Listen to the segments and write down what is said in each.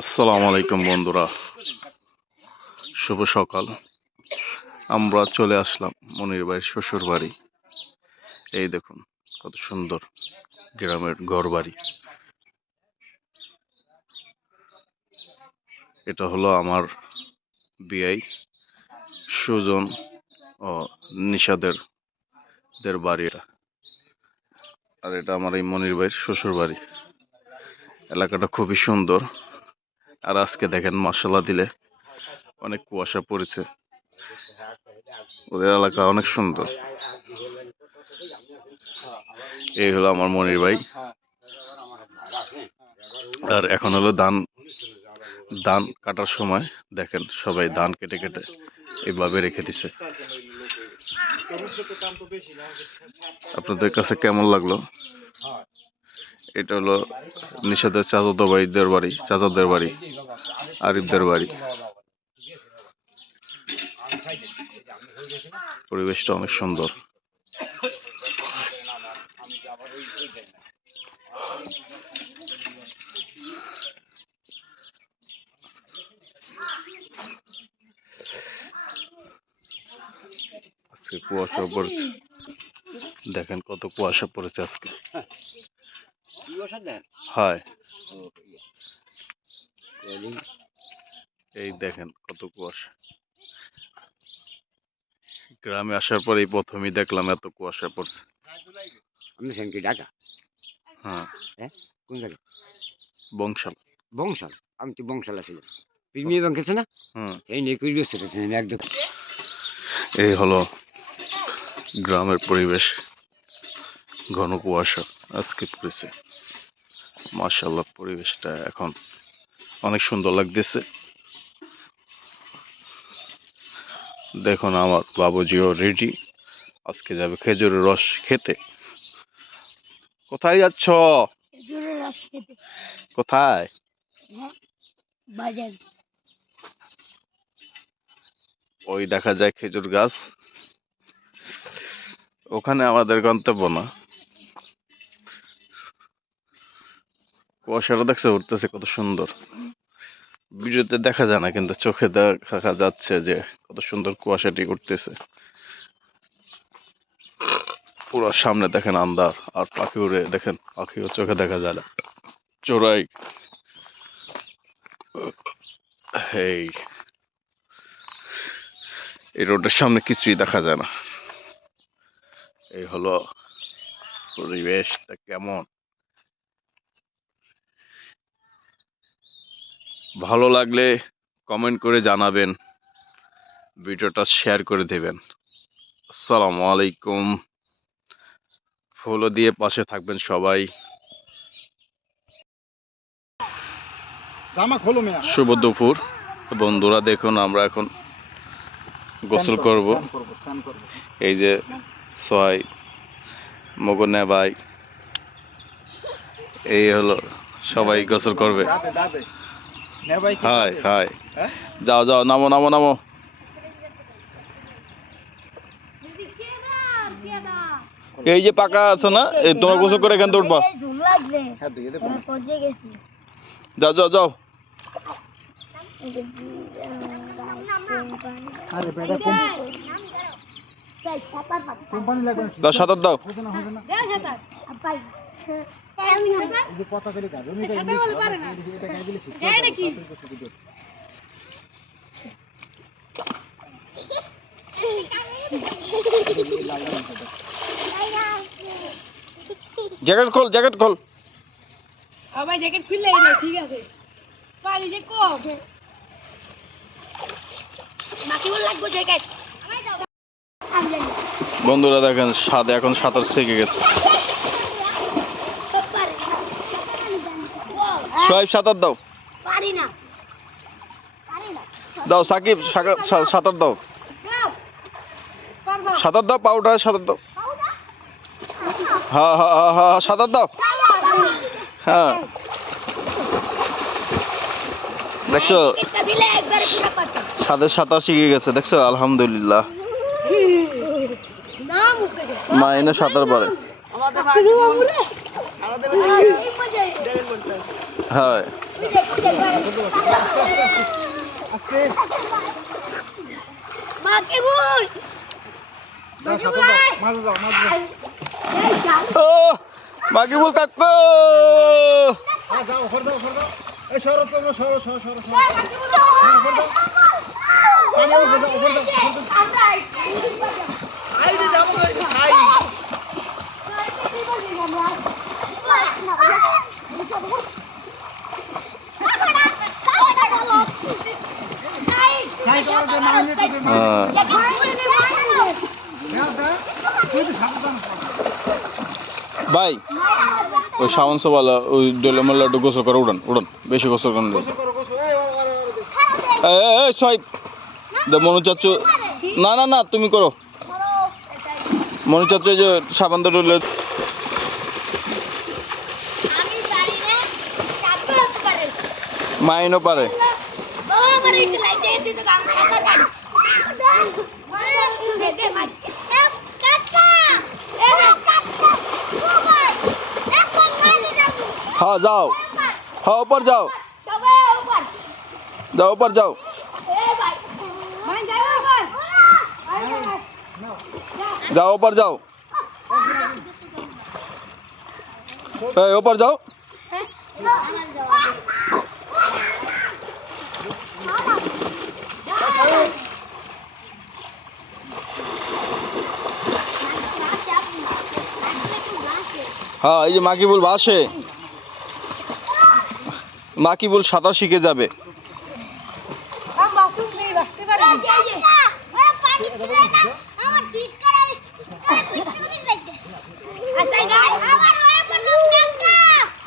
আসসালামু আলাইকুম বন্ধুরা, শুভ সকাল। আমরা চলে আসলাম মনির ভাইয়ের শ্বশুর বাড়ি। এই দেখুন কত সুন্দর গ্রামের ঘর বাড়ি। এটা হলো আমার বিআই সুজন ও নিশাদের বাড়ি এটা। আর এটা আমার এই মনির ভাইয়ের শ্বশুর বাড়ি। এলাকাটা খুবই সুন্দর। আর আজকে দেখেন মাশাআল্লাহ দিলে অনেক কুয়াশা পড়েছে। ওদের এলাকা অনেক সুন্দর। এই হলো আমার মনির ভাই। আর এখন হলো ধান কাটার সময়। দেখেন সবাই ধান কেটে কেটে এইভাবে রেখে দিছে। আপনাদের কাছে কেমন লাগলো? এটা হলো নিশাদের চাচাতো ভাইদের বাড়ি, চাচাদের বাড়ি, আরিফদের বাড়ি। পরিবেশটা অনেক সুন্দর। আজকে কুয়াশা পড়েছে, দেখেন কত কুয়াশা পড়েছে আজকে। হয় এই দেখেন কত কুয়াশা। গ্রামে আসার পর এই প্রথমেই দেখলাম এত কুয়াশা পড়ছে। হ্যাঁ, কোন জায়গা? বংশাল। বংশাল। আমি তো বংশাল আছিলাম। প্রিমিয়ার ব্যাংক আছে না? এই নিয়ে করি একদম। এই হলো গ্রামের পরিবেশ। ঘন কুয়াশা আজকে পড়েছে। মাশাআল্লাহ, পরিবেশটা এখন অনেক সুন্দর লাগতেছে। দেখুন আমার বাবুজিও রেডি, আজকে যাবে খেজুরের রস খেতে। কোথায় যাচ্ছ? খেজুরের রস খেতে। কোথায়? বাজার। ওই দেখা যায় খেজুর গাছ, ওখানে আমাদের গন্তব্য না। কুয়াশাটা দেখছে উঠতেছে কত সুন্দর। ভিডিওতে দেখা যায় না, কিন্তু চোখে দেখা যাচ্ছে যে কত সুন্দর কুয়াশাটি উঠতেছে। পুরো সামনে দেখেন আন্ধার, আর পাখি উড়ে দেখেন, পাখিও চোখে দেখা যায় না। চোরাই এই রোডের সামনে কিছুই দেখা যায় না। এই হলো পরিবেশটা কেমন। ভালো লাগলে কমেন্ট করে জানাবেন, ভিডিওটা শেয়ার করে দেবেন। আসসালামু আলাইকুম। ফলো দিয়ে পাশে থাকবেন সবাই। শুভ দুপুর বন্ধুরা, দেখুন আমরা এখন গোসল করব। এই যে ছয় মগনে ভাই, এই হলো সবাই গোসল করবে। হাই হাই, যাও যাও, নামো নামো নামো। এই যে পাকা আছে না, এই তোমার গোসল করে এখান থেকে উঠবা। যাও যাও যাও। দাও সাঁতার দাও। জ্যাকেট খোল, জ্যাকেট খোল। ভাই জ্যাকেট খুললে না, ঠিক আছে। পানি যে কম বাকি বল লাগবে জ্যাকেট। বন্ধুরা দেখেন সাদে এখন সাঁতার শিখে গেছে। সোহাইব সাঁতার দাও। পারি না। দাও সাকিব সাঁতার দাও। সাঁতার দাও, পা উঠায় সাঁতার দাও। হ্যাঁ হ্যাঁ হ্যাঁ হ্যাঁ, সাঁতার দাও। হ্যাঁ, দেখছো সাদের সাঁতার শিখে গেছে, দেখছো? আলহামদুলিল্লাহ। মা এনে সাঁতার পারে। হ্যাঁ। মাকে বল ও মাকিবুল কাকু ভাই ওই সাবান সবালা ওই ডলে মাল্লা একটু গোসল করে উড়ান উড়ান বেশি গোসল করেন সাহেব মনু চাচ্ছু না না না তুমি করো মনু চাচ্ছু যে সাবান তো ডলে মাইনও পারে हाँ जाओ हाँ ऊपर जाओ जाओ ऊपर जाओ जाओ ऊपर जाओ ऊपर जाओ हाँ ये মাকিবুল ভাসে মাকিবুল সাঁতার শিখে যাবে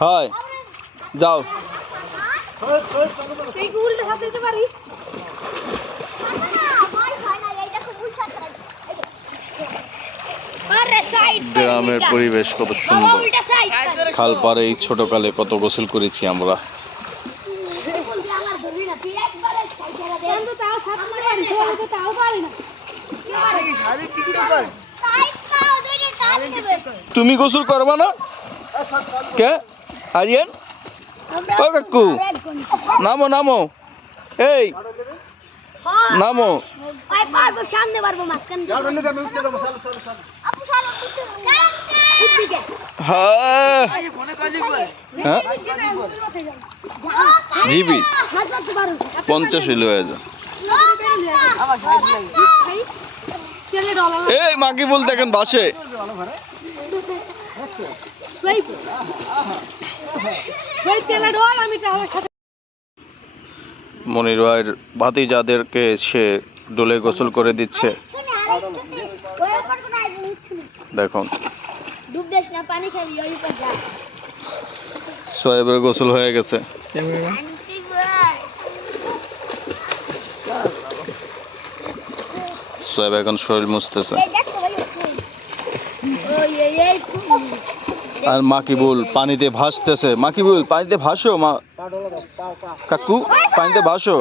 হয় যাও গ্রামের পরিবেশ কত সুন্দর খাল পাড়ে এই ছোটকালে কত গোসল করেছি আমরা তুমি গোসল করবা না কে আরিয়ান ও কাকু নামো নামো এই নামো সামনে পারবো মাঝখানে হ্যাঁ জিবি 50 হইল এই মাকিবুল দেখেন বাসে মনির ভাইয়ের ভাতিজাদেরকে সে ডোলে গোসল করে দিচ্ছে দেখুন সোয়েবের গোসল হয়ে গেছে সোয়েব এখন শরীর মুছতেছে আর মাকিবুল পানিতে ভাসতেছে মাকিবুল পানিতে ভাসো মা কাকু পানিতে ভাসো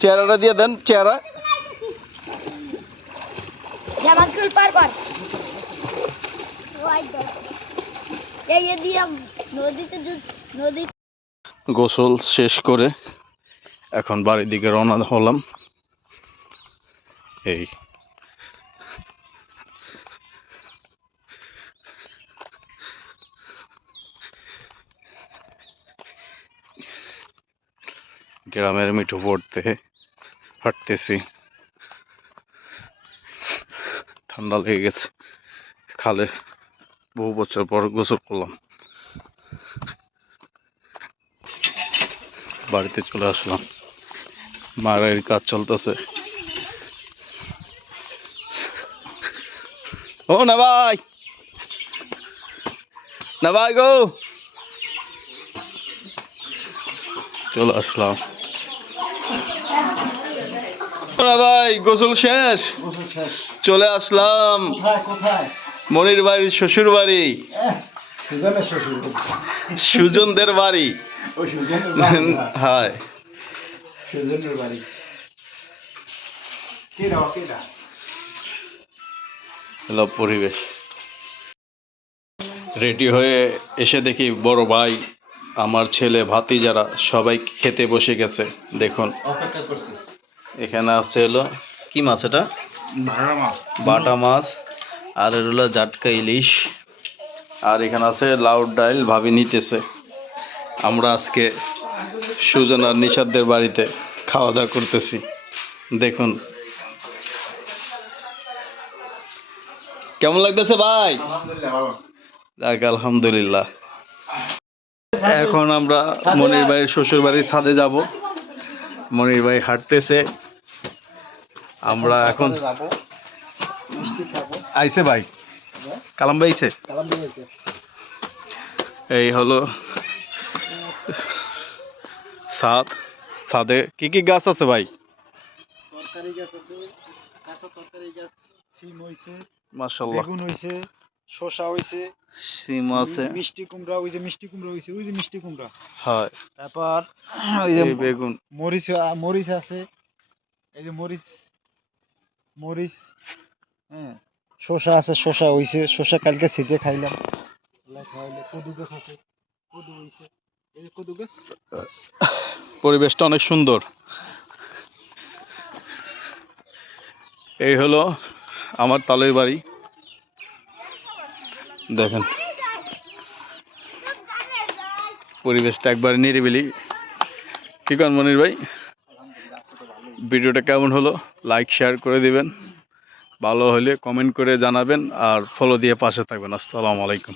চেহারাটা দিয়ে দেন চেহারা গোসল শেষ করে এখন বাড়ির দিকে রওনা হলাম এই গ্রামের মিঠু পড়তে হাঁটতেছি ঠান্ডা লেগে গেছে খালে বহু বছর পর গোসল করলাম বাড়িতে চলে আসলাম মায়ের কাজ চলতেছে ও না ভাই গো চলে আসলাম না ভাই গোসল শেষ চলে আসলাম মনির বাড়ির শ্বশুর বাড়ি সুজনদের বাড়ি হায় পরিবেশ রেডি হয়ে এসে দেখি বড় ভাই, আমার ছেলে, ভাতিজারা সবাই খেতে বসে গেছে। দেখুন অপেক্ষা করছি এখানে আছে হলো কি মাছ, এটা বাটা মাছ, আর এর হলো জাটকা ইলিশ, আর এখানে আছে লাউ ডাইল ভাবি নিতেছে। আমরা আজকে সুজন আর নিশাদদের বাড়িতে খাওয়া দাওয়া করতেছি। দেখুন কেমন লাগতেছে ভাই? যাক আলহামদুলিল্লাহ। এখন আমরা মনির ভাইয়ের শ্বশুর বাড়ির ছাদে যাব। মনির ভাই হাঁটতেছে, আমরা এখন আইছে ভাই, কালাম ভাই আইছে। এই হলো ছাদ, ছাদে কি কি গাছ আছে ভাই? তরকারি গাছ আছে, কাঁচা তরকারি গাছ, সিম হইছে, মাশাআল্লাহ, বেগুন হইছে, শসা হইছে, সিম আছে, মিষ্টি কুমড়া, ওই যে মিষ্টি কুমড়া হইছে, ওই যে মিষ্টি কুমড়া। হয় তারপর ওই যে এই বেগুন, মরিচ, মরিচ আছে, এই যে মরিচ, মরিচ, হ্যাঁ, শসা আছে, শসা হইছে, শসা কালকে ছিটে খাইলাম। খাইলে কদু গাছ আছে, কদু হইছে, এই যে কদু গাছ। পরিবেশটা অনেক সুন্দর। এই হলো আমার তালের বাড়ি, দেখেন পরিবেশটা একবার নিরিবিলি। কি করেন মনির ভাই? ভিডিওটা কেমন হলো লাইক শেয়ার করে দিবেন, ভালো হলে কমেন্ট করে জানাবেন, আর ফলো দিয়ে পাশে থাকবেন। আসসালামু আলাইকুম।